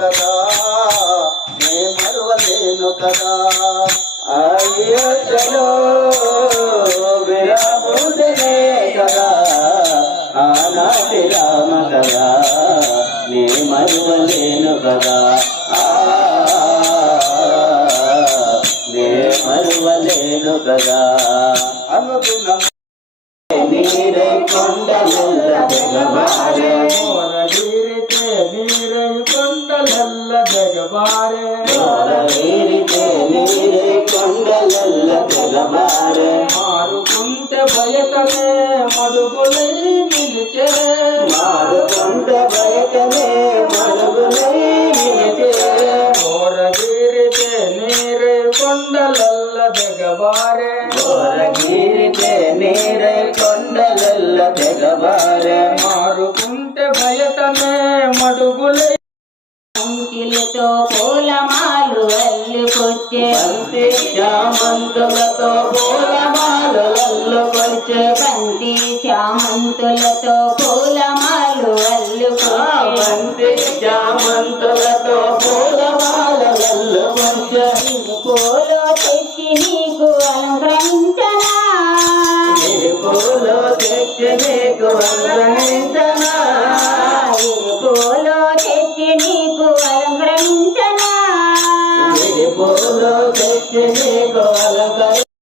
కదా నే మరువలేను కదా. అయ్యో చలో విరహోనే కదా. ఆనాటి రామ కదా నే మరువలేను కదా. నే మరువలేను కదా. అనుగుణం నీరే కొండలెల్ల జగమారే నిలిచే మారుకుంట బయటనే మరుగులై నిలిచే మోరగిరితే నీరై కొండలల్ల జగబారే ఘోరగిరితే నీరే కొండలెల్ల జగమారే మారుకుంటే బయటనే మడుగులై. పంకిలతో పూలమాలు అల్లుకొచ్చే. బంతి చామంతులతో పూలమాలల్లుకొచ్చే బంతి చామంతులతో పూలమాలు అల్లుకొచ్చే బంతి చామంతులతో పూలమాలల్లుకొచ్చే పూలు తెచ్చి నీకు అలంకరించనా? పూలు తెచ్చి నీకు వందనించనా పూలు తెచ్చి నీకు అలంకరించనా? పూలు తెచ్చి నీకు అలంకరి